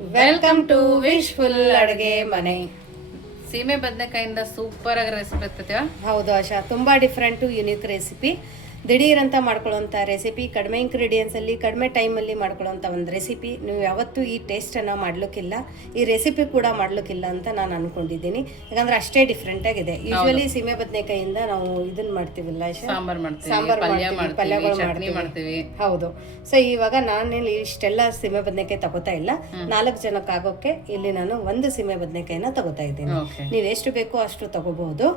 Welcome to wishful ಅಡುಗೆ ಮನೆ. ಸೀಮೆ ಬದನೆಕಾಯಿಂದ ಸೂಪರ್ ಆಗಿ ರೆಸಿಪಿ ಇರ್ತದೆ ಹೌದು ಆಶಾ ತುಂಬಾ ಡಿಫ್ರೆಂಟು ಯುನೀಕ್ ರೆಸಿಪಿ ದಿಢೀರ್ ಅಂತ ಮಾಡ್ಕೊಳ್ಳೋಂಥ ರೆಸಿಪಿ ಕಡಿಮೆ ಇಂಗ್ರೀಡಿಯೆಂಟ್ಸಲ್ಲಿ ಅಲ್ಲಿ ಕಡಿಮೆ ಟೈಮಲ್ಲಿ ಮಾಡ್ಕೊಳ್ಳೋಂಥ ಒಂದು ರೆಸಿಪಿ ನೀವು ಯಾವತ್ತೂ ಈ ಟೇಸ್ಟನ್ನು ಮಾಡ್ಲಿಕ್ಕಿಲ್ಲ. ಈ ರೆಸಿಪಿ ಕೂಡ ಮಾಡ್ಲಿಕ್ಕಿಲ್ಲ ಅಂತ ನಾನು ಅಂದ್ಕೊಂಡಿದ್ದೀನಿ ಯಾಕಂದ್ರೆ ಅಷ್ಟೇ ಡಿಫ್ರೆಂಟ್ ಆಗಿದೆ. ಯೂಶುವಲಿ ಸೀಮೆ ಬದನೆಕಾಯಿಂದ ನಾವು ಇದನ್ನ ಮಾಡ್ತೀವಲ್ಲ ಸಾಂಬಾರ್ ಮಾಡ್ತೀವಿ ಸಾಂಬಾರ್ ಮಾಡ್ತೀವಿ, ಪಲ್ಯಗಳು ಮಾಡ್ತೀವಿ. ಹೌದು. ಸೊ ಇವಾಗ ನಾನೇನು ಇಷ್ಟೆಲ್ಲ ಸೀಮೆ ಬದನೆಕಾಯಿ ತಗೋತಾ ಇಲ್ಲ. ನಾಲ್ಕು ಜನಕ್ಕೆ ಆಗೋಕ್ಕೆ ಇಲ್ಲಿ ನಾನು ಒಂದು ಸೀಮೆ ಬದನೆಕಾಯಿನ ತಗೋತಾ ಇದ್ದೀನಿ. ನೀವು ಎಷ್ಟು ಬೇಕೋ ಅಷ್ಟು ತಗೋಬಹುದು.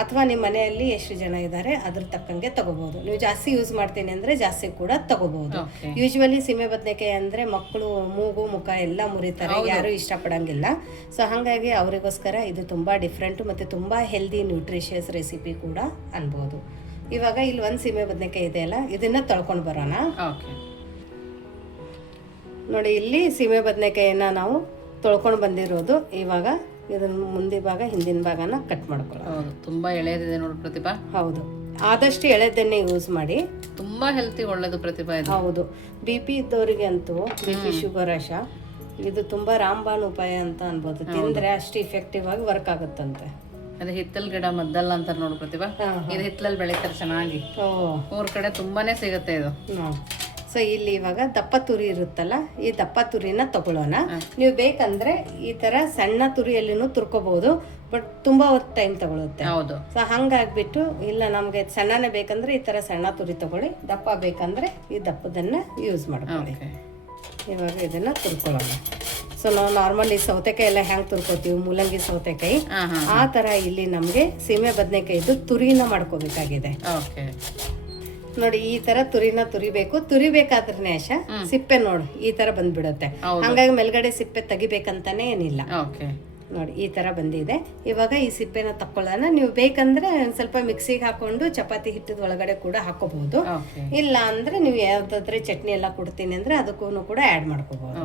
ಅಥವಾ ನಿಮ್ಮ ಮನೆಯಲ್ಲಿ ಎಷ್ಟು ಜನ ಇದ್ದಾರೆ ಅದ್ರ ತಕ್ಕಂಗೆ ತಗೋಬಹುದು. ನೀವು ಜಾಸ್ತಿ ಯೂಸ್ ಮಾಡ್ತೀನಿ ಅಂದ್ರೆ ಜಾಸ್ತಿ ಕೂಡ ತಗೋಬಹುದು. ಯೂಶುವಲಿ ಸೀಮೆ ಬದನೆಕಾಯಿ ಅಂದ್ರೆ ಮಕ್ಕಳು ಮೂಗು ಮುಖ ಎಲ್ಲ ಮುರಿತಾರೆ ಯಾರು ಇಷ್ಟಪಡಂಗಿಲ್ಲ. ಸೊ ಹಾಗಾಗಿ ಅವರಿಗೋಸ್ಕರ ಇದು ತುಂಬಾ ಡಿಫ್ರೆಂಟ್ ಮತ್ತೆ ತುಂಬಾ ಹೆಲ್ದಿ ನ್ಯೂಟ್ರಿಷಿಯಸ್ ರೆಸಿಪಿ ಕೂಡ ಅನ್ಬೋದು. ಇವಾಗ ಇಲ್ಲಿ ಒಂದು ಸೀಮೆ ಬದನೆಕಾಯಿ ಇದೆಯಲ್ಲ ಇದನ್ನ ತೊಳ್ಕೊಂಡು ಬರೋಣ. ನೋಡಿ ಇಲ್ಲಿ ಸೀಮೆ ಬದನೆಕಾಯಿನ ನಾವು ತೊಳ್ಕೊಂಡು ಬಂದಿರೋದು ಇವಾಗ ಇದನ್ನ ಮುಂದೆ ಭಾಗ ಹಿಂದಿನ ಭಾಗನ ಕಟ್ ಮಾಡ್ಕೊಳ್ಳೋಣ ಹೌದು ತುಂಬಾ ಎಳೆದಿದೆ ನೋಡಿ ಪ್ರತಿಭಾ. ಹೌದು. ಆದಷ್ಟು ಎಳೆದನ್ನೇ ಯೂಸ್ ಮಾಡಿ. ತುಂಬಾ ಹೆಲ್ತಿ ಒಳ್ಳೇದು ಪ್ರತಿಭಾ ಇದು. ಹೌದು. ಬಿ ಪಿ ಇದ್ದವರಿಗೆ ಅಂತೂ ಬಿ ಪಿ ಶುಗರ್ ಆಶ ಇದು ತುಂಬಾ ರಾಮ್ಬಾನ್ ಉಪಾಯ ಅಂತ ಅನ್ಬೋದು. ತಿಂದ್ರೆ ಅಷ್ಟು ಇಫೆಕ್ಟಿವ್ ಆಗಿ ವರ್ಕ್ ಆಗುತ್ತಂತೆ. ಅದೇ ಹಿತ್ತಲ್ ಗಿಡ ಮದ್ದಲ್ಲ ಅಂತಾರೆ ನೋಡು ಪ್ರತಿಭಾ. ಇದು ಹಿತ್ತಲಲ್ಲಿ ಬೆಳೀತಾರೆ ಚೆನ್ನಾಗಿ. ಓ. ಊರ್ ಕಡೆ ತುಂಬಾನೇ ಸಿಗುತ್ತೆ ಇದು. ಸೊ ಇಲ್ಲಿ ಇವಾಗ ದಪ್ಪ ತುರಿ ಇರುತ್ತಲ್ಲ ಈ ದಪ್ಪ ತುರಿನ ತಗೊಳ್ಳೋಣ. ನೀವು ಬೇಕಂದ್ರೆ ಈ ತರ ಸಣ್ಣ ತುರಿಯಲ್ಲಿನೂ ತುರ್ಕೋಬಹುದು ಬಟ್ ತುಂಬಾ ಹೊತ್ತು ಟೈಮ್ ತಗೊಳುತ್ತೆ. ಹೌದು. ಸೊ ಹಂಗಾಗ್ಬಿಟ್ಟು ಇಲ್ಲ ನಮ್ಗೆ ಸಣ್ಣನೇ ಬೇಕಂದ್ರೆ ಈ ತರ ಸಣ್ಣ ತುರಿ ತಗೊಳ್ಳಿ ದಪ್ಪ ಬೇಕಂದ್ರೆ ಈ ದಪ್ಪದನ್ನ ಯೂಸ್ ಮಾಡ್ಕೊಳ್ಳಿ. ಇವಾಗ ಇದನ್ನ ತುರ್ಕೊಳ್ಳೋಣ. ಸೊ ನಾವು ನಾರ್ಮಲಿ ಸೌತೆಕಾಯಿ ಎಲ್ಲ ಹೆಂಗ್ ತುರ್ಕೋತೀವಿ? ಮೂಲಂಗಿ ಸೌತೆಕಾಯಿ. ಆ ತರ ಇಲ್ಲಿ ನಮ್ಗೆ ಸೀಮೆ ಬದನೆಕಾಯಿದು ತುರಿನ ಮಾಡ್ಕೋಬೇಕಾಗಿದೆ. ಓಕೆ. ನೋಡಿ ಈ ತರ ತುರಿನ ತುರಿಬೇಕು. ತುರಿಬೇಕಾದ್ರೆ ಆಶಾ ಸಿಪ್ಪೆ ನೋಡು ಈ ತರ ಬಂದ್ಬಿಡುತ್ತೆ. ಹಂಗಾಗಿ ಮೇಲ್ಗಡೆ ಸಿಪ್ಪೆ ತೆಗಿಬೇಕಂತಾನೆ ಏನಿಲ್ಲ. ನೋಡಿ ಈ ತರ ಬಂದಿದೆ. ಇವಾಗ ಈ ಸಿಪ್ಪೆನ ತಕ್ಕೊಳ್ಳೋಣ. ನೀವು ಬೇಕಂದ್ರೆ ಒಂದ್ ಸ್ವಲ್ಪ ಮಿಕ್ಸಿಗೆ ಹಾಕೊಂಡು ಚಪಾತಿ ಹಿಟ್ಟದ ಒಳಗಡೆ ಕೂಡ ಹಾಕೋಬಹುದು. ಇಲ್ಲ ಅಂದ್ರೆ ನೀವು ಯಾವ್ದಾದ್ರೆ ಚಟ್ನಿ ಎಲ್ಲ ಕೊಡ್ತೀನಿ ಅಂದ್ರೆ ಅದಕ್ಕೂ ಕೂಡ ಆ್ಯಡ್ ಮಾಡ್ಕೋಬಹುದು.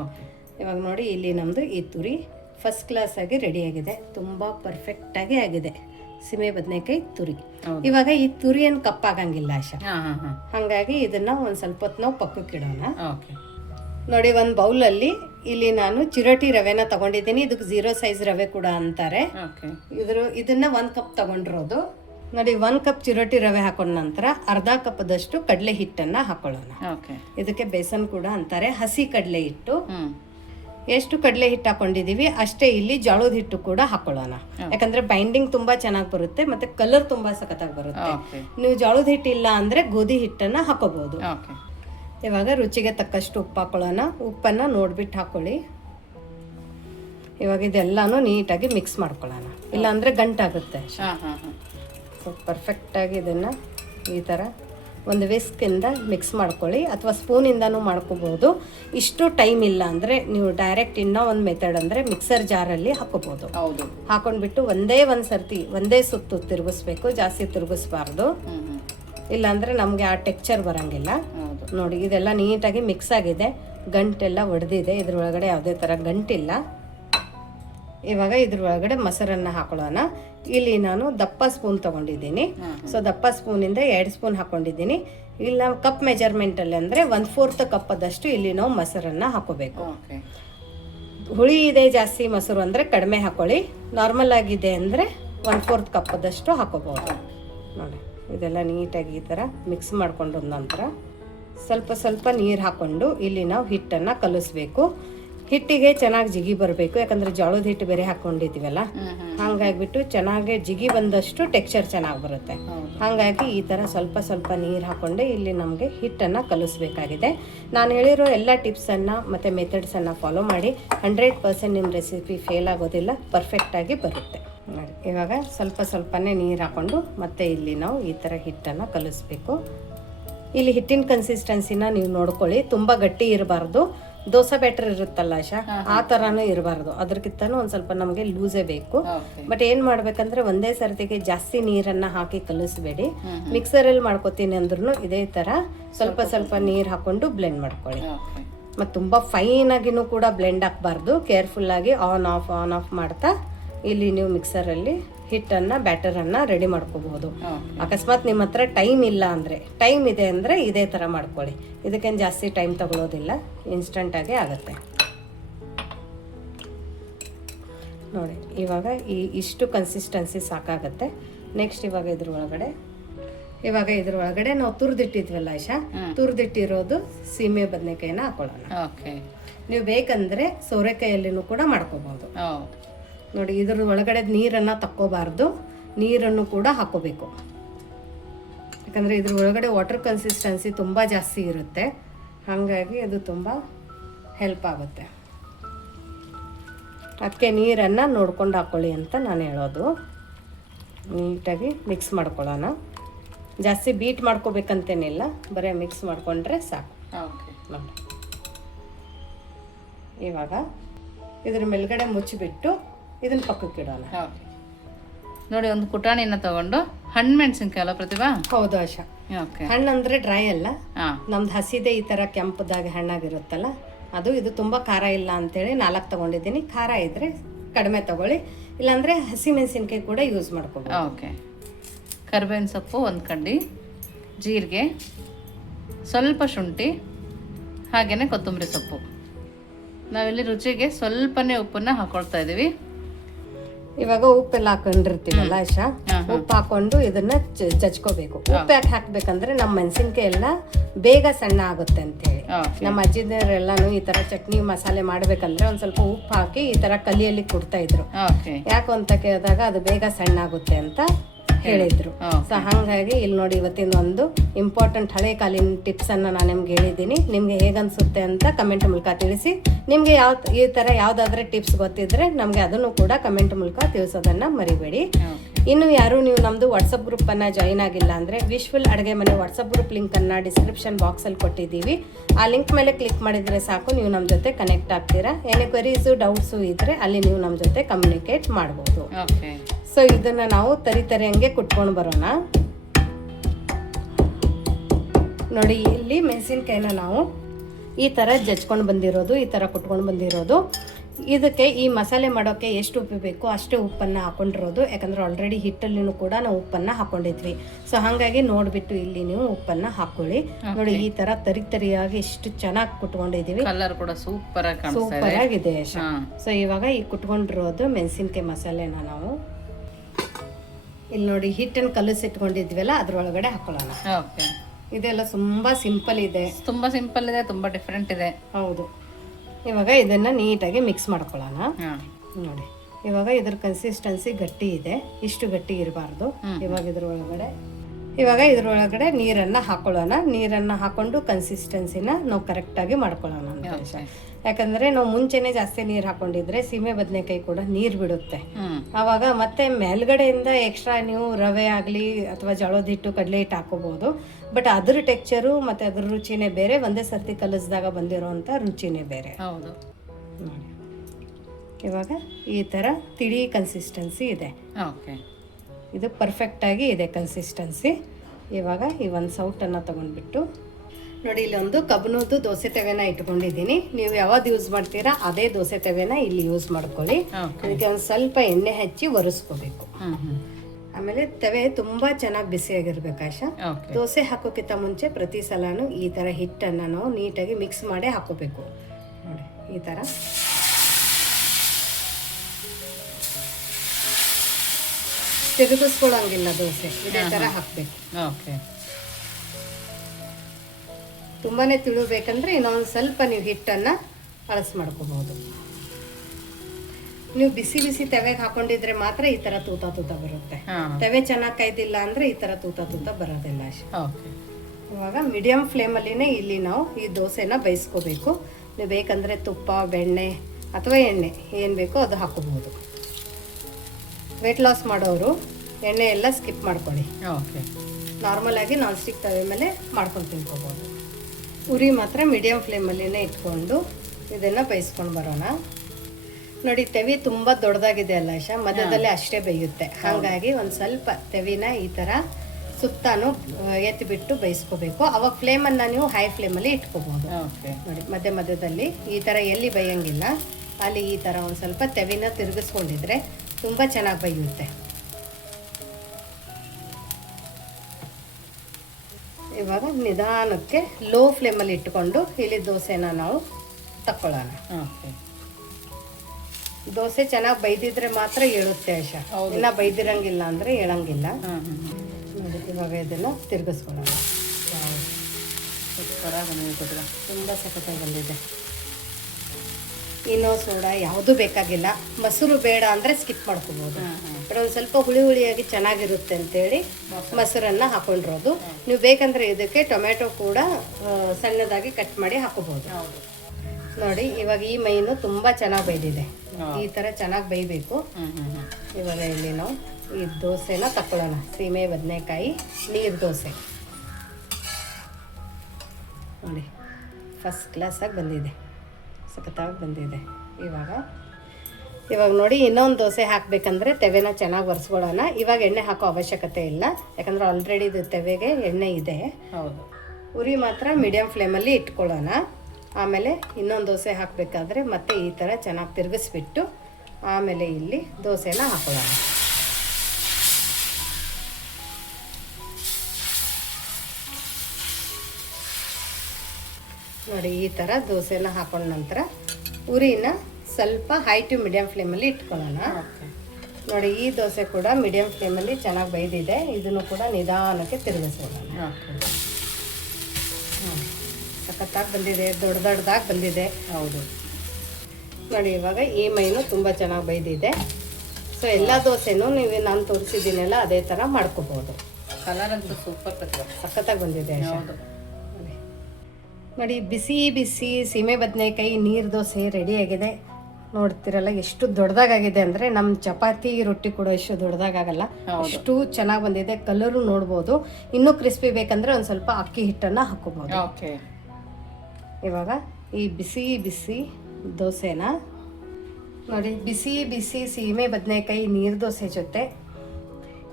ಇವಾಗ ನೋಡಿ ಇಲ್ಲಿ ನಮ್ದು ಈ ತುರಿ ಫಸ್ಟ್ ಕ್ಲಾಸ್ ಆಗಿ ರೆಡಿ ಆಗಿದೆ. ತುಂಬಾ ಪರ್ಫೆಕ್ಟ್ ಆಗಿ ಆಗಿದೆ. ಸೀಮೆ ಬದನೆಕಾಯಿ ತುರಿ. ಇವಾಗ ಈ ತುರಿ ಏನು ಕಪ್ಪಾಗಂಗಿಲ್ಲ ಆಶಾ. ಹಂಗಾಗಿ ಇದನ್ನ ಒಂದ್ ಸ್ವಲ್ಪ ಹೊತ್ತು ನಾವು ಪಕ್ಕಕ್ಕೆ ಇಡೋಣ. ನೋಡಿ ಒಂದು ಬೌಲಲ್ಲಿ ಇಲ್ಲಿ ನಾನು ಚಿರೋಟಿ ರವೆನ ತಗೊಂಡಿದ್ದೀನಿ. ಇದಕ್ಕೆ ಜೀರೋ ಸೈಜ್ ರವೆ ಕೂಡ ಅಂತಾರೆ. ಇದ್ರ ಇದನ್ನ ಒಂದು ಕಪ್ ತಗೊಂಡಿರೋದು. ನೋಡಿ ಒಂದು ಕಪ್ ಚಿರೋಟಿ ರವೆ ಹಾಕೊಂಡ ನಂತರ ಅರ್ಧ ಕಪ್ದಷ್ಟು ಕಡಲೆ ಹಿಟ್ಟನ್ನ ಹಾಕೊಳ್ಳೋಣ. ಇದಕ್ಕೆ ಬೇಸನ್ ಕೂಡ ಅಂತಾರೆ. ಹಸಿ ಕಡಲೆ ಹಿಟ್ಟು. ಎಷ್ಟು ಕಡಲೆ ಹಿಟ್ಟು ಹಾಕೊಂಡಿದೀವಿ ಅಷ್ಟೇ ಇಲ್ಲಿ ಜೋಳದ ಹಿಟ್ಟು ಕೂಡ ಹಾಕೊಳ್ಳೋಣ. ಯಾಕಂದ್ರೆ ಬೈಂಡಿಂಗ್ ತುಂಬಾ ಚೆನ್ನಾಗಿ ಬರುತ್ತೆ ಮತ್ತೆ ಕಲರ್ ತುಂಬಾ ಸಖತ್ತಾಗಿ ಬರುತ್ತೆ. ನೀವು ಜೋಳದ ಹಿಟ್ಟು ಇಲ್ಲ ಅಂದ್ರೆ ಗೋಧಿ ಹಿಟ್ಟನ್ನ ಹಾಕೋಬಹುದು ಇವಾಗ ರುಚಿಗೆ ತಕ್ಕಷ್ಟು ಉಪ್ಪು ಹಾಕೊಳ್ಳೋಣ. ಉಪ್ಪನ್ನ ನೋಡ್ಬಿಟ್ಟು ಹಾಕೊಳ್ಳಿ. ಇವಾಗ ಇದೆಲ್ಲಾನು ನೀಟಾಗಿ ಮಿಕ್ಸ್ ಮಾಡ್ಕೊಳ್ಳೋಣ. ಇಲ್ಲಾಂದರೆ ಗಂಟಾಗುತ್ತೆ. ಹಾ ಇದನ್ನ ಸೊ ಪರ್ಫೆಕ್ಟಾಗಿ ಇದನ್ನು ಈ ಥರ ಒಂದು ವಿಸ್ಕಿಂದ ಮಿಕ್ಸ್ ಮಾಡ್ಕೊಳ್ಳಿ ಅಥವಾ ಸ್ಪೂನಿಂದನೂ ಮಾಡ್ಕೋಬೋದು. ಇಷ್ಟು ಟೈಮ್ ಇಲ್ಲ ಅಂದರೆ ನೀವು ಡೈರೆಕ್ಟ್ ಇನ್ನೂ ಒಂದು ಮೆಥಡ್ ಅಂದರೆ ಮಿಕ್ಸರ್ ಜಾರಲ್ಲಿ ಹಾಕೋಬೋದು. ಹೌದು. ಹಾಕೊಂಡ್ಬಿಟ್ಟು ಒಂದೇ ಒಂದು ಸರ್ತಿ ಒಂದೇ ಸುತ್ತು ತಿರುಗಿಸ್ಬೇಕು ಜಾಸ್ತಿ ತಿರುಗಿಸ್ಬಾರ್ದು. ಇಲ್ಲಾಂದರೆ ನಮಗೆ ಆ ಟೆಕ್ಚರ್ ಬರೋಂಗಿಲ್ಲ. ನೋಡಿ ಇದೆಲ್ಲ ನೀಟಾಗಿ ಮಿಕ್ಸ್ ಆಗಿದೆ. ಗಂಟೆಲ್ಲ ಒಡೆದಿದೆ. ಇದ್ರೊಳಗಡೆ ಯಾವುದೇ ಥರ ಗಂಟಿಲ್ಲ. ಇವಾಗ ಇದ್ರೊಳಗಡೆ ಮೊಸರನ್ನು ಹಾಕೊಳ್ಳೋಣ. ಇಲ್ಲಿ ನಾನು ದಪ್ಪ ಸ್ಪೂನ್ ತೊಗೊಂಡಿದ್ದೀನಿ. ಸೊ ದಪ್ಪ ಸ್ಪೂನಿಂದ ಎರಡು ಸ್ಪೂನ್ ಹಾಕೊಂಡಿದ್ದೀನಿ. ಇಲ್ಲ ಕಪ್ ಮೆಜರ್ಮೆಂಟಲ್ಲಿ ಅಂದರೆ ಒನ್ ಫೋರ್ತ್ ಕಪ್ಪದಷ್ಟು ಇಲ್ಲಿ ನಾವು ಮೊಸರನ್ನ ಹಾಕೋಬೇಕು. ಹುಳಿ ಇದೆ ಜಾಸ್ತಿ ಮೊಸರು ಅಂದರೆ ಕಡಿಮೆ ಹಾಕೊಳ್ಳಿ. ನಾರ್ಮಲ್ ಆಗಿದೆ ಅಂದರೆ ಒನ್ ಫೋರ್ತ್ ಕಪ್ಪದಷ್ಟು ಹಾಕೋಬಹುದು. ನೋಡಿ ಇದೆಲ್ಲ ನೀಟಾಗಿ ಈ ಥರ ಮಿಕ್ಸ್ ಮಾಡ್ಕೊಂಡು ನಂತರ ಸ್ವಲ್ಪ ಸ್ವಲ್ಪ ನೀರು ಹಾಕ್ಕೊಂಡು ಇಲ್ಲಿ ನಾವು ಹಿಟ್ಟನ್ನು ಕಲಿಸ್ಬೇಕು. ಹಿಟ್ಟಿಗೆ ಚೆನ್ನಾಗಿ ಜಿಗಿ ಬರಬೇಕು ಯಾಕಂದ್ರೆ ಜೋಳದ ಹಿಟ್ಟು ಬೇರೆ ಹಾಕೊಂಡಿದ್ದೀವಲ್ಲ? ಹಂಗಾಗ್ಬಿಟ್ಟು ಚೆನ್ನಾಗಿ ಜಿಗಿ ಬಂದಷ್ಟು ಟೆಕ್ಸ್ಚರ್ ಚೆನ್ನಾಗಿ ಬರುತ್ತೆ. ಹಂಗಾಗಿ ಈ ಥರ ಸ್ವಲ್ಪ ಸ್ವಲ್ಪ ನೀರು ಹಾಕೊಂಡೆ ಇಲ್ಲಿ ನಮಗೆ ಹಿಟ್ಟನ್ನು ಕಲಿಸ್ಬೇಕಾಗಿದೆ. ನಾನು ಹೇಳಿರೋ ಎಲ್ಲ ಟಿಪ್ಸನ್ನು ಮತ್ತು ಮೆಥಡ್ಸನ್ನು ಫಾಲೋ ಮಾಡಿ ಹಂಡ್ರೆಡ್ ಪರ್ಸೆಂಟ್ ನಿಮ್ಮ ರೆಸಿಪಿ ಫೇಲ್ ಆಗೋದಿಲ್ಲ ಪರ್ಫೆಕ್ಟಾಗಿ ಬರುತ್ತೆ. ನೋಡಿ ಇವಾಗ ಸ್ವಲ್ಪ ಸ್ವಲ್ಪನೇ ನೀರು ಹಾಕ್ಕೊಂಡು ಮತ್ತೆ ಇಲ್ಲಿ ನಾವು ಈ ಥರ ಹಿಟ್ಟನ್ನು ಕಲಿಸ್ಬೇಕು. ಇಲ್ಲಿ ಹಿಟ್ಟಿನ ಕನ್ಸಿಸ್ಟೆನ್ಸಿನ ನೀವು ನೋಡ್ಕೊಳ್ಳಿ ತುಂಬ ಗಟ್ಟಿ ಇರಬಾರ್ದು. ದೋಸೆ ಬ್ಯಾಟರ್ ಇರುತ್ತಲ್ಲ ಆಶಾ? ಆ ತರಾನು ಇರಬಾರ್ದು. ಅದಕ್ಕಿಂತನೂ ಒಂದು ಸ್ವಲ್ಪ ನಮಗೆ ಲೂಸೇ ಬೇಕು. ಬಟ್ ಏನ್ ಮಾಡ್ಬೇಕಂದ್ರೆ ಒಂದೇ ಸರ್ತಿಗೆ ಜಾಸ್ತಿ ನೀರನ್ನ ಹಾಕಿ ಕಲಿಸ್ಬೇಡಿ. ಮಿಕ್ಸರಲ್ಲಿ ಮಾಡ್ಕೋತೀನಿ ಅಂದ್ರೂ ಇದೇ ತರ ಸ್ವಲ್ಪ ಸ್ವಲ್ಪ ನೀರು ಹಾಕೊಂಡು ಬ್ಲೆಂಡ್ ಮಾಡ್ಕೊಳ್ಳಿ. ಮತ್ತೆ ಮತ್ತು ತುಂಬ ಫೈನ್ ಆಗಿನೂ ಕೂಡ ಬ್ಲೆಂಡ್ ಹಾಕ್ಬಾರ್ದು ಕೇರ್ಫುಲ್ ಆಗಿ ಆನ್ ಆಫ್ ಆನ್ ಆಫ್ ಮಾಡ್ತಾ ಇಲ್ಲಿ ನೀವು ಮಿಕ್ಸರಲ್ಲಿ ಹಿಟ್ಟನ್ನು ಬ್ಯಾಟರನ್ನು ರೆಡಿ ಮಾಡ್ಕೋಬಹುದು. ಅಕಸ್ಮಾತ್ ನಿಮ್ಮ ಹತ್ರ ಟೈಮ್ ಇಲ್ಲ ಅಂದರೆ ಟೈಮ್ ಇದೆ ಅಂದರೆ ಇದೇ ಥರ ಮಾಡ್ಕೊಳ್ಳಿ. ಇದಕ್ಕೇನು ಜಾಸ್ತಿ ಟೈಮ್ ತಗೊಳ್ಳೋದಿಲ್ಲ ಇನ್ಸ್ಟಂಟಾಗಿ ಆಗುತ್ತೆ. ನೋಡಿ ಇವಾಗ ಈ ಇಷ್ಟು ಕನ್ಸಿಸ್ಟೆನ್ಸಿ ಸಾಕಾಗತ್ತೆ. ನೆಕ್ಸ್ಟ್ ಇವಾಗ ಇದ್ರ ಒಳಗಡೆ ಇವಾಗ ಇದ್ರ ಒಳಗಡೆ ನಾವು ತುರಿದಿಟ್ಟಿದ್ವಲ್ಲ ಐಶಾ ತುರ್ದಿಟ್ಟಿರೋದು ಸೀಮೆ ಬದನೆಕಾಯಿನ ಹಾಕೊಳ್ಳೋಣ. ಓಕೆ. ನೀವು ಬೇಕಂದ್ರೆ ಸೋರೆಕಾಯಲ್ಲಿನೂ ಕೂಡ ಮಾಡ್ಕೋಬಹುದು. ನೋಡಿ ಇದ್ರ ಒಳಗಡೆ ನೀರನ್ನು ತಕ್ಕೋಬಾರ್ದು. ನೀರನ್ನು ಕೂಡ ಹಾಕೋಬೇಕು. ಯಾಕಂದರೆ ಇದ್ರ ಒಳಗಡೆ ವಾಟರ್ ಕನ್ಸಿಸ್ಟೆನ್ಸಿ ತುಂಬ ಜಾಸ್ತಿ ಇರುತ್ತೆ. ಹಾಗಾಗಿ ಅದು ತುಂಬ ಹೆಲ್ಪ್ ಆಗುತ್ತೆ. ಅದಕ್ಕೆ ನೀರನ್ನು ನೋಡ್ಕೊಂಡು ಹಾಕ್ಕೊಳ್ಳಿ ಅಂತ ನಾನು ಹೇಳೋದು. ನೀಟಾಗಿ ಮಿಕ್ಸ್ ಮಾಡ್ಕೊಳ್ಳೋಣ. ಜಾಸ್ತಿ ಬೀಟ್ ಮಾಡ್ಕೋಬೇಕಂತೇನಿಲ್ಲ ಬರೀ ಮಿಕ್ಸ್ ಮಾಡಿಕೊಂಡ್ರೆ ಸಾಕು. ಓಕೆ. ನೋಡಿ. ಇವಾಗ ಇದ್ರ ಮೇಲ್ಗಡೆ ಮುಚ್ಚಿಬಿಟ್ಟು ಇದನ್ನ ಪಕ್ಕಕ್ಕೆ ಇಡೋಣ. ಓಕೆ ನೋಡಿ ಒಂದು ಕುಟಾಣಿನ ತಗೊಂಡು ಹಣ್ಣು ಮೆಣಸಿನ್ಕಾಯಿ ಅಲ್ಲ ಪ್ರತಿಭಾ? ಹೌದು ಆಶಾ. ಓಕೆ ಹಣ್ಣು ಅಂದರೆ ಡ್ರೈ ಅಲ್ಲ. ಹಾಂ. ನಮ್ದು ಹಸಿದೆ ಈ ಥರ ಕೆಂಪದಾಗ ಹಣ್ಣಾಗಿರುತ್ತಲ್ಲ ಅದು ಇದು ತುಂಬ ಖಾರ ಇಲ್ಲ ಅಂತೇಳಿ ನಾಲ್ಕು ತಗೊಂಡಿದ್ದೀನಿ. ಖಾರ ಇದ್ರೆ ಕಡಿಮೆ ತಗೊಳ್ಳಿ. ಇಲ್ಲಾಂದರೆ ಹಸಿಮೆಣಸಿನ್ಕಾಯಿ ಕೂಡ ಯೂಸ್ ಮಾಡ್ಕೊಳ್ಳಿ ಓಕೆ ಕರಿಬೇವಿನ ಸೊಪ್ಪು ಒಂದು ಕಡ್ಡಿ ಜೀರಿಗೆ ಸ್ವಲ್ಪ ಶುಂಠಿ ಹಾಗೆಯೇ ಕೊತ್ತಂಬರಿ ಸೊಪ್ಪು. ನಾವಿಲ್ಲಿ ರುಚಿಗೆ ಸ್ವಲ್ಪನೇ ಉಪ್ಪನ್ನ ಹಾಕೊಳ್ತಾ ಇದ್ದೀವಿ ಇವಾಗ ಉಪ್ಪೆಲ್ಲ ಹಾಕೊಂಡಿರ್ತೀವಲ್ಲ ಆಶಾ ಹಾ, ಉಪ್ಪು ಹಾಕೊಂಡು ಇದನ್ನ ಚಚ್ಕೋಬೇಕು ಜಜ್ಕೋಬೇಕು. ಉಪ್ಪು ಯಾಕೆ ಹಾಕ್ಬೇಕಂದ್ರೆ ನಮ್ಮ ಮೆಣಸಿನ್ಕಾಯಿ ಎಲ್ಲ ಬೇಗ ಸಣ್ಣ ಆಗುತ್ತೆ ಅಂತ ಹೇಳಿ ನಮ್ಮ ಅಜ್ಜಿದರೆಲ್ಲಾನು ಈ ತರ ಚಟ್ನಿ ಮಸಾಲೆ ಮಾಡ್ಬೇಕಂದ್ರೆ ಒಂದ್ ಸ್ವಲ್ಪ ಉಪ್ಪು ಹಾಕಿ ಈ ತರ ಕಲಿಯಲ್ಲಿ ಕೊಡ್ತಾ ಇದ್ರು. ಯಾಕೆ ಅಂತ ಕೇಳಿದಾಗ ಅದು ಬೇಗ ಸಣ್ಣ ಆಗುತ್ತೆ ಅಂತ ಹೇಳಿದ್ರು. ಸೊ ಹಾಗಾಗಿ ಇಲ್ಲಿ ನೋಡಿ ಇವತ್ತಿನ ಒಂದು ಇಂಪಾರ್ಟೆಂಟ್ ಹಳೆ ಕಾಲಿನ ಟಿಪ್ಸ್ ಅನ್ನ ನಾನು ನಿಮ್ಗೆ ಹೇಳಿದ್ದೀನಿ. ನಿಮ್ಗೆ ಹೇಗನ್ಸುತ್ತೆ ಅಂತ ಕಮೆಂಟ್ ಮೂಲಕ ತಿಳಿಸಿ. ನಿಮ್ಗೆ ಯಾವ ಈ ತರ ಯಾವ್ದಾದ್ರೆ ಟಿಪ್ಸ್ ಗೊತ್ತಿದ್ರೆ ನಮ್ಗೆ ಅದನ್ನು ಕೂಡ ಕಮೆಂಟ್ ಮೂಲಕ ತಿಳಿಸೋದನ್ನ ಮರಿಬೇಡಿ. ಇನ್ನು ಯಾರು ನೀವು ನಮ್ದು ವಾಟ್ಸಪ್ ಗ್ರೂಪನ್ನು ಜಾಯಿನ್ ಆಗಿಲ್ಲ ಅಂದ್ರೆ ವಿಶ್ವಲ್ ಅಡುಗೆ ಮನೆ ವಾಟ್ಸಪ್ ಗ್ರೂಪ್ ಲಿಂಕ್ ಅನ್ನ ಡಿಸ್ಕ್ರಿಪ್ಷನ್ ಬಾಕ್ಸ್ ಅಲ್ಲಿ ಕೊಟ್ಟಿದ್ದೀವಿ. ಆ ಲಿಂಕ್ ಮೇಲೆ ಕ್ಲಿಕ್ ಮಾಡಿದ್ರೆ ಸಾಕು ನೀವು ನಮ್ಮ ಜೊತೆ ಕನೆಕ್ಟ್ ಆಗ್ತೀರಾ. ಏನೇ ಕ್ವೆರೀಸು ಡೌಟ್ಸು ಇದ್ರೆ ಅಲ್ಲಿ ನೀವು ನಮ್ಮ ಜೊತೆ ಕಮ್ಯುನಿಕೇಟ್ ಮಾಡ್ಬೋದು. ಸೊ ಇದನ್ನು ನಾವು ತರಿ ತರಿ ಹಂಗೆ ಕುಟ್ಕೊಂಡು ಬರೋಣ. ನೋಡಿ ಇಲ್ಲಿ ಮೆಣಸಿನ್ಕಾಯಿನ ನಾವು ಈ ಥರ ಜಜ್ಕೊಂಡು ಬಂದಿರೋದು ಈ ಥರ ಕುಟ್ಕೊಂಡು ಬಂದಿರೋದು. ಇದಕ್ಕೆ ಈ ಮಸಾಲೆ ಮಾಡೋಕ್ಕೆ ಎಷ್ಟು ಉಪ್ಪು ಬೇಕು ಅಷ್ಟೇ ಉಪ್ಪನ್ನು ಹಾಕೊಂಡಿರೋದು. ಯಾಕಂದ್ರೆ ಆಲ್ರೆಡಿ ಹಿಟ್ಟಲ್ಲಿನೂ ಕೂಡ ನಾವು ಉಪ್ಪನ್ನು ಹಾಕೊಂಡಿದ್ವಿ. ಸೊ ಹಾಗಾಗಿ ನೋಡಿಬಿಟ್ಟು ಇಲ್ಲಿ ನೀವು ಉಪ್ಪನ್ನು ಹಾಕ್ಕೊಳ್ಳಿ ನೋಡಿ ಈ ಥರ ತರಿ ತರಿಯಾಗಿ ಎಷ್ಟು ಚೆನ್ನಾಗಿ ಕುಟ್ಕೊಂಡಿದ್ದೀವಿ ಕಲರ್ ಕೂಡ ಸೂಪರ್ ಸೂಪರ್ ಆಗಿದೆ ಸೊ ಇವಾಗ ಈ ಕುಟ್ಕೊಂಡಿರೋದು ಮೆಣಸಿನ್ಕಾಯಿ ಮಸಾಲೆನ ನಾವು ಇಲ್ಲಿ ನೋಡಿ ಹಿಟ್ಟನ್ನು ಕಲಸಿಟ್ಕೊಂಡಿದ್ವಲ್ಲ ಅದ್ರೊಳಗಡೆ ಹಾಕೊಳ್ಳೋಣ. ಓಕೆ. ಇದೆಲ್ಲ ತುಂಬಾ ಸಿಂಪಲ್ ಇದೆ. ತುಂಬಾ ಸಿಂಪಲ್ ಇದೆ ತುಂಬಾ ಡಿಫ್ರೆಂಟ್ ಇದೆ. ಹೌದು. ಇವಾಗ ಇದನ್ನ ನೀಟಾಗಿ ಮಿಕ್ಸ್ ಮಾಡ್ಕೊಳ್ಳೋಣ. ನೋಡಿ ಇವಾಗ ಇದ್ರ ಕನ್ಸಿಸ್ಟೆನ್ಸಿ ಗಟ್ಟಿ ಇದೆ. ಇಷ್ಟು ಗಟ್ಟಿ ಇರಬಾರ್ದು. ಇವಾಗ ಇದ್ರ ಒಳಗಡೆ ಇವಾಗ ಇದ್ರೊಳಗಡೆ ನೀರನ್ನ ಹಾಕೊಳ್ಳೋಣ. ನೀರನ್ನು ಹಾಕೊಂಡು ಕನ್ಸಿಸ್ಟೆನ್ಸಿನ ನಾವು ಕರೆಕ್ಟಾಗಿ ಮಾಡ್ಕೊಳ್ಳೋಣ ಅಂತ ಯಾಕಂದರೆ ನಾವು ಮುಂಚೆನೆ ಜಾಸ್ತಿ ನೀರು ಹಾಕೊಂಡಿದ್ರೆ ಸೀಮೆ ಬದನೆಕಾಯಿ ಕೂಡ ನೀರು ಬಿಡುತ್ತೆ. ಅವಾಗ ಆವಾಗ ಮತ್ತೆ ಮೇಲ್ಗಡೆಯಿಂದ ಎಕ್ಸ್ಟ್ರಾ ನೀವು ರವೆ ಆಗಲಿ ಅಥವಾ ಜೋಳದ ಹಿಟ್ಟು ಕಡಲೆ ಹಿಟ್ಟು ಹಾಕೋಬಹುದು ಬಟ್ ಅದ್ರ ಟೆಕ್ಚರು ಮತ್ತು ಅದ್ರ ರುಚಿನೇ ಬೇರೆ. ಒಂದೇ ಸರ್ತಿ ಕಲಸಿದಾಗ ಬಂದಿರೋವಂಥ ರುಚಿನೇ ಬೇರೆ. ಹೌದು. ಇವಾಗ ಈ ಥರ ತಿಳಿ ಕನ್ಸಿಸ್ಟೆನ್ಸಿ ಇದೆ. ಓಕೆ ಇದು ಪರ್ಫೆಕ್ಟಾಗಿ ಇದೆ ಕನ್ಸಿಸ್ಟೆನ್ಸಿ ಇವಾಗ ಈ ಒಂದು ಸೌಟನ್ನು ತೊಗೊಂಡ್ಬಿಟ್ಟು ನೋಡಿ ಇಲ್ಲೊಂದು ಕಬ್ಬನದ್ದು ದೋಸೆ ತವೆನ ಇಟ್ಕೊಂಡಿದ್ದೀನಿ. ನೀವು ಯಾವ್ದು ಯೂಸ್ ಮಾಡ್ತೀರಾ ಅದೇ ದೋಸೆ ತವೆನ ಇಲ್ಲಿ ಯೂಸ್ ಮಾಡ್ಕೊಳ್ಳಿ. ಅದಕ್ಕೆ ಒಂದು ಸ್ವಲ್ಪ ಎಣ್ಣೆ ಹಚ್ಚಿ ಒರೆಸ್ಕೋಬೇಕು. ಆಮೇಲೆ ತವೆ ತುಂಬ ಚೆನ್ನಾಗಿ ಬಿಸಿಯಾಗಿರ್ಬೇಕು ಆಶಾ ದೋಸೆ ಹಾಕೋಕ್ಕಿಂತ ಮುಂಚೆ ಪ್ರತಿ ಸಲನೂ ಈ ಥರ ಹಿಟ್ಟನ್ನು ನಾವು ನೀಟಾಗಿ ಮಿಕ್ಸ್ ಮಾಡೇ ಹಾಕೋಬೇಕು. ನೋಡಿ ಈ ಥರ ತಿರುಗಿಸ್ಕೊಳ್ಳೋಂಗಿಲ್ಲ ದೋಸೆ. ಇದೇ ಥರ ಹಾಕ್ಬೇಕು. ಓಕೆ. ತುಂಬಾನೇ ತಿಳಬೇಕಂದ್ರೆ ಇನ್ನೊಂದು ಸ್ವಲ್ಪ ನೀವು ಹಿಟ್ಟನ್ನು ಅಳಸ್ ಮಾಡ್ಕೋಬಹುದು ನೀವು ಬಿಸಿ ಬಿಸಿ ತವೆಗೆ ಹಾಕೊಂಡಿದ್ರೆ ಮಾತ್ರ ಈ ತರ ತೂತ ತೂತ ಬರುತ್ತೆ. ತವೆ ಚೆನ್ನಾಗಿ ಕಾಯ್ದಿಲ್ಲ ಅಂದ್ರೆ ಈ ತರ ತೂತ ತೂತ ಬರೋದಿಲ್ಲ. ಅಷ್ಟೇ ಮೀಡಿಯಂ ಇವಾಗ ಮೀಡಿಯಮ್ ಫ್ಲೇಮಲ್ಲಿನೇ ಇಲ್ಲಿ ನಾವು ಈ ದೋಸೆನ ಬೇಯಿಸ್ಕೋಬೇಕು. ನೀವು ಬೇಕಂದ್ರೆ ತುಪ್ಪ ಬೆಣ್ಣೆ ಅಥವಾ ಎಣ್ಣೆ ಏನು ಬೇಕೋ ಅದು ಹಾಕೋಬಹುದು ವೆಯ್ಟ್ ಲಾಸ್ ಮಾಡೋರು ಎಣ್ಣೆ ಎಲ್ಲ ಸ್ಕಿಪ್ ಮಾಡ್ಕೊಳ್ಳಿ. ಓಕೆ ನಾರ್ಮಲ್ ಆಗಿ ನಾನ್ ಸ್ಟಿಕ್ ತವೆ ಮೇಲೆ ಮಾಡ್ಕೊಂಡು ತಿನ್ಕೋಬೋದು. ಉರಿ ಮಾತ್ರ ಮೀಡಿಯಮ್ ಫ್ಲೇಮಲ್ಲಿನೇ ಇಟ್ಕೊಂಡು ಇದನ್ನು ಬೇಯಿಸ್ಕೊಂಡು ಬರೋಣ. ನೋಡಿ ತೆವಿ ತುಂಬ ದೊಡ್ಡದಾಗಿದೆ ಅಲ್ಲ ಆಶಾ ಮಧ್ಯದಲ್ಲಿ ಅಷ್ಟೇ ಬೇಯುತ್ತೆ. ಹಾಗಾಗಿ ಒಂದು ಸ್ವಲ್ಪ ತೆವಿನ ಈ ಥರ ಸುತ್ತಾನು ಎತ್ತಿಬಿಟ್ಟು ಬೇಯಿಸ್ಕೋಬೇಕು. ಅವಾಗ ಫ್ಲೇಮನ್ನು ನೀವು ಹೈ ಫ್ಲೇಮಲ್ಲಿ ಇಟ್ಕೋಬೋದು. ಓಕೆ ನೋಡಿ ಮಧ್ಯ ಮಧ್ಯದಲ್ಲಿ ಈ ಥರ ಎಲ್ಲಿ ಬೇಯಂಗಿಲ್ಲ ಅಲ್ಲಿ ಈ ಥರ ಒಂದು ಸ್ವಲ್ಪ ತೆವಿನ ತಿರುಗಿಸ್ಕೊಂಡಿದ್ರೆ ತುಂಬ ಚೆನ್ನಾಗಿ ಬೈಯುತ್ತೆ ಇವಾಗ ನಿಧಾನಕ್ಕೆ ಲೋ ಫ್ಲೇಮಲ್ಲಿ ಇಟ್ಕೊಂಡು ಇಲ್ಲಿ ದೋಸೆನ ನಾವು ತಕ್ಕೊಳ್ಳೋಣ. ದೋಸೆ ಚೆನ್ನಾಗಿ ಬೈದಿದ್ರೆ ಮಾತ್ರ ಏಳುತ್ತೆ ಆಶಾ. ಇನ್ನ ಬೈದಿರಂಗಿಲ್ಲ ಅಂದ್ರೆ ಹೇಳಂಗಿಲ್ಲ ನೋಡಿ ಇವಾಗ ಇದನ್ನ ತಿರ್ಗಿಸ್ಕೊಳ್ಳೋಣ. ಸೂಪರಾಗಿ ಬಂದಿದೆ ಪ್ರತಿಭಾ ತುಂಬ ಸಖತ್ತಾಗಿ ಬಂದಿದೆ. ಇನೋ ಸೋಡಾ ಯಾವುದೂ ಬೇಕಾಗಿಲ್ಲ. ಮೊಸರು ಬೇಡ ಅಂದರೆ ಸ್ಕಿಪ್ ಮಾಡ್ಕೋಬೋದು. ಬಟ್ ಒಂದು ಸ್ವಲ್ಪ ಹುಳಿ ಹುಳಿಯಾಗಿ ಚೆನ್ನಾಗಿರುತ್ತೆ ಅಂತೇಳಿ ಮೊಸರನ್ನು ಹಾಕೊಂಡಿರೋದು. ನೀವು ಬೇಕಂದ್ರೆ ಇದಕ್ಕೆ ಟೊಮೆಟೊ ಕೂಡ ಸಣ್ಣದಾಗಿ ಕಟ್ ಮಾಡಿ ಹಾಕೋಬಹುದು ನೋಡಿ ಇವಾಗ ಈ ಮೈನು ತುಂಬ ಚೆನ್ನಾಗಿ ಬೈದಿದೆ ಈ ಥರ ಚೆನ್ನಾಗಿ ಹ್ಞೂ ಇವಾಗ ಇಲ್ಲಿ ನಾವು ಈ ದೋಸೆನ ತಗೊಳ್ಳೋಣ ಸೀಮೆ ಬದನೆಕಾಯಿ ನೀರು ದೋಸೆ. ನೋಡಿ ಫಸ್ಟ್ ಕ್ಲಾಸಾಗಿ ಬಂದಿದೆ. ಸಖತ್ತಾಗಿ ಬಂದಿದೆ. ಇವಾಗ ಇವಾಗ ನೋಡಿ ಇನ್ನೊಂದು ದೋಸೆ ಹಾಕಬೇಕಂದ್ರೆ ತೆವೆನ ಚೆನ್ನಾಗಿ ಒರೆಸ್ಕೊಳ್ಳೋಣ. ಇವಾಗ ಎಣ್ಣೆ ಹಾಕೋ ಅವಶ್ಯಕತೆ ಇಲ್ಲ. ಯಾಕಂದ್ರೆ ಆಲ್ರೆಡಿ ಇದು ತೆವೆಗೆ ಎಣ್ಣೆ ಇದೆ. ಹೌದು. ಉರಿ ಮಾತ್ರ ಮೀಡಿಯಮ್ ಫ್ಲೇಮಲ್ಲಿ ಇಟ್ಕೊಳ್ಳೋಣ. ಆಮೇಲೆ ಇನ್ನೊಂದು ದೋಸೆ ಹಾಕಬೇಕಾದ್ರೆ ಮತ್ತೆ ಈ ಥರ ಚೆನ್ನಾಗಿ ತಿರುಗಿಸ್ಬಿಟ್ಟು ಆಮೇಲೆ ಇಲ್ಲಿ ದೋಸೆನ ಹಾಕೊಳ್ಳೋಣ. ನೋಡಿ ಈ ಥರ ದೋಸೆನ ಹಾಕೊಂಡ ನಂತರ ಉರಿನ ಸ್ವಲ್ಪ ಹೈ ಟು ಮೀಡಿಯಮ್ ಫ್ಲೇಮಲ್ಲಿ ಇಟ್ಕೊಳ್ಳೋಣ. ನೋಡಿ ಈ ದೋಸೆ ಕೂಡ ಮೀಡಿಯಮ್ ಫ್ಲೇಮಲ್ಲಿ ಚೆನ್ನಾಗಿ ಬೈದಿದೆ ಇದನ್ನು ಕೂಡ ನಿಧಾನಕ್ಕೆ ತಿರುಗಿಸೋಣ. ಸಖತ್ತಾಗಿ ಬಂದಿದೆ ದೊಡ್ಡ ದೊಡ್ಡದಾಗಿ ಬಂದಿದೆ. ಹೌದು. ನೋಡಿ ಇವಾಗ ಈ ಮೈನು ತುಂಬ ಚೆನ್ನಾಗಿ ಬೈದಿದೆ ಸೊ ಎಲ್ಲ ದೋಸೆನೂ ನೀವು ನಾನು ತೋರಿಸಿದ್ದೀನಲ್ಲ ಅದೇ ಥರ ಮಾಡ್ಕೋಬೋದು. ಕಲರ್ ಅಂತೂ ಸೂಪರ್ ಸಖತ್ತಾಗಿ ಬಂದಿದೆ ಹೌದು. ನೋಡಿ ಬಿಸಿ ಬಿಸಿ ಸೀಮೆ ಬದನೆಕಾಯಿ ನೀರು ದೋಸೆ ರೆಡಿಯಾಗಿದೆ ನೋಡ್ತಿರಲ್ಲ ಎಷ್ಟು ದೊಡ್ಡದಾಗಿದೆ ಅಂದರೆ ನಮ್ಮ ಚಪಾತಿ ರೊಟ್ಟಿ ಕೂಡ ಎಷ್ಟು ದೊಡ್ಡದಾಗಲ್ಲ ಅಷ್ಟು ಚೆನ್ನಾಗಿ ಬಂದಿದೆ ಕಲರು ನೋಡ್ಬೋದು. ಇನ್ನೂ ಕ್ರಿಸ್ಪಿ ಬೇಕಂದ್ರೆ ಒಂದು ಸ್ವಲ್ಪ ಅಕ್ಕಿ ಹಿಟ್ಟನ್ನು ಹಾಕೋಬೋದು ಓಕೆ ಇವಾಗ ಈ ಬಿಸಿ ಬಿಸಿ ದೋಸೆನ ನೋಡಿ ಬಿಸಿ ಬಿಸಿ ಸೀಮೆ ಬದನೆಕಾಯಿ ನೀರು ದೋಸೆ ಜೊತೆ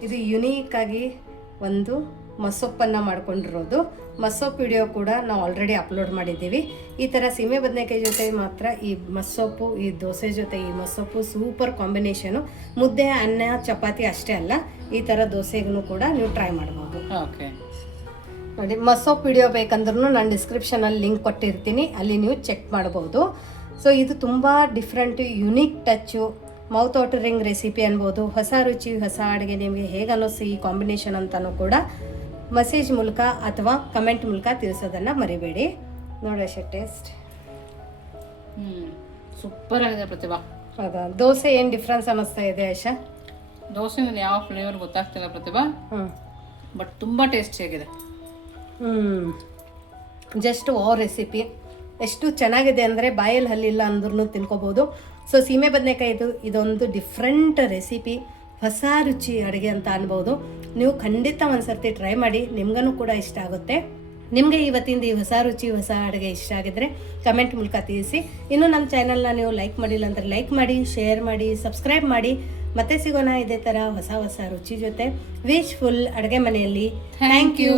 ಇದು ಯುನೀಕಾಗಿ ಒಂದು ಮಸೊಪ್ಪನ್ನು ಮಾಡ್ಕೊಂಡಿರೋದು. ಮಸೊಪ್ಪು ವಿಡಿಯೋ ಕೂಡ ನಾವು ಆಲ್ರೆಡಿ ಅಪ್ಲೋಡ್ ಮಾಡಿದ್ದೀವಿ. ಈ ಥರ ಸೀಮೆ ಬದನೆಕಾಯಿ ಜೊತೆ ಮಾತ್ರ ಈ ಮಸ್ಸೊಪ್ಪು ಈ ದೋಸೆ ಜೊತೆ ಈ ಮಸ್ಸೊಪ್ಪು ಸೂಪರ್ ಕಾಂಬಿನೇಷನು ಮುದ್ದೆ ಅನ್ನ ಚಪಾತಿ ಅಷ್ಟೇ ಅಲ್ಲ ಈ ಥರ ದೋಸೆಗೂ ಕೂಡ ನೀವು ಟ್ರೈ ಮಾಡ್ಬೋದು. ಓಕೆ ನೋಡಿ ಮಸ್ಸೊಪ್ಪು ವಿಡಿಯೋ ಬೇಕಂದ್ರೂ ನಾನು ಡಿಸ್ಕ್ರಿಪ್ಷನಲ್ಲಿ ಲಿಂಕ್ ಕೊಟ್ಟಿರ್ತೀನಿ. ಅಲ್ಲಿ ನೀವು ಚೆಕ್ ಮಾಡ್ಬೋದು. ಸೊ ಇದು ತುಂಬ different unique touch mouth watering recipe ಅನ್ಬೋದು. ಹೊಸ ರುಚಿ ಹೊಸ ಅಡುಗೆ ನಿಮಗೆ ಹೇಗೆ ಅನ್ನಿಸಿ ಈ ಕಾಂಬಿನೇಷನ್ ಅಂತಲೂ ಕೂಡ ಮೆಸೇಜ್ ಮೂಲಕ ಅಥವಾ ಕಮೆಂಟ್ ಮೂಲಕ ತಿಳಿಸೋದನ್ನ ಮರಿಬೇಡಿ. ನೋಡಿ ಅಷ್ಟೇ ಟೇಸ್ಟ್ ಹ್ಞೂ ಸೂಪರ್ ಆಗಿದೆ ಪ್ರತಿಭಾ. ಹೌದಾ? ದೋಸೆ ಏನು ಡಿಫ್ರೆನ್ಸ್ ಅನ್ನಿಸ್ತಾ ಇದೆ ಆಶಾ ದೋಸೆನಲ್ಲಿ ಯಾವ ಫ್ಲೇವರ್ ಗೊತ್ತಾಗ್ತಿಲ್ಲ ಪ್ರತಿಭಾ. ಹ್ಞೂ ಬಟ್ ತುಂಬ ಟೇಸ್ಟಿಯಾಗಿದೆ ಜಸ್ಟ್ ಓ ರೆಸಿಪಿ ಎಷ್ಟು ಚೆನ್ನಾಗಿದೆ ಅಂದರೆ ಬಾಯಲ್ಲಿ ಹಲ್ಲಿಲ್ಲ ಅಂದ್ರೂ ತಿನ್ಕೋಬೋದು ಸೊ ಸೀಮೆ ಬದನೆಕಾಯಿ ಇದು ಇದೊಂದು ಡಿಫ್ರೆಂಟ್ ರೆಸಿಪಿ ಹೊಸ ರುಚಿ ಅಡುಗೆ ಅಂತ ಅನ್ಬೋದು. ನೀವು ಖಂಡಿತ ಒಂದು ಸರ್ತಿ ಟ್ರೈ ಮಾಡಿ ನಿಮ್ಗೂ ಕೂಡ ಇಷ್ಟ ಆಗುತ್ತೆ. ನಿಮಗೆ ಇವತ್ತಿಂದ ಈ ಹೊಸ ರುಚಿ, ಹೊಸ ಅಡುಗೆ ಇಷ್ಟ ಆಗಿದ್ರೆ ಕಮೆಂಟ್ ಮೂಲಕ ತಿಳಿಸಿ. ಇನ್ನು ನಮ್ಮ ಚಾನಲ್ನ ನೀವು ಲೈಕ್ ಮಾಡಿಲ್ಲ ಅಂದರೆ ಲೈಕ್ ಮಾಡಿ ಶೇರ್ ಮಾಡಿ ಸಬ್ಸ್ಕ್ರೈಬ್ ಮಾಡಿ. ಮತ್ತೆ ಸಿಗೋಣ ಇದೇ ಥರ ಹೊಸ ಹೊಸ ರುಚಿ ಜೊತೆ. ವಿಶ್ ಫುಲ್ ಅಡುಗೆ ಮನೆಯಲ್ಲಿ. Thank you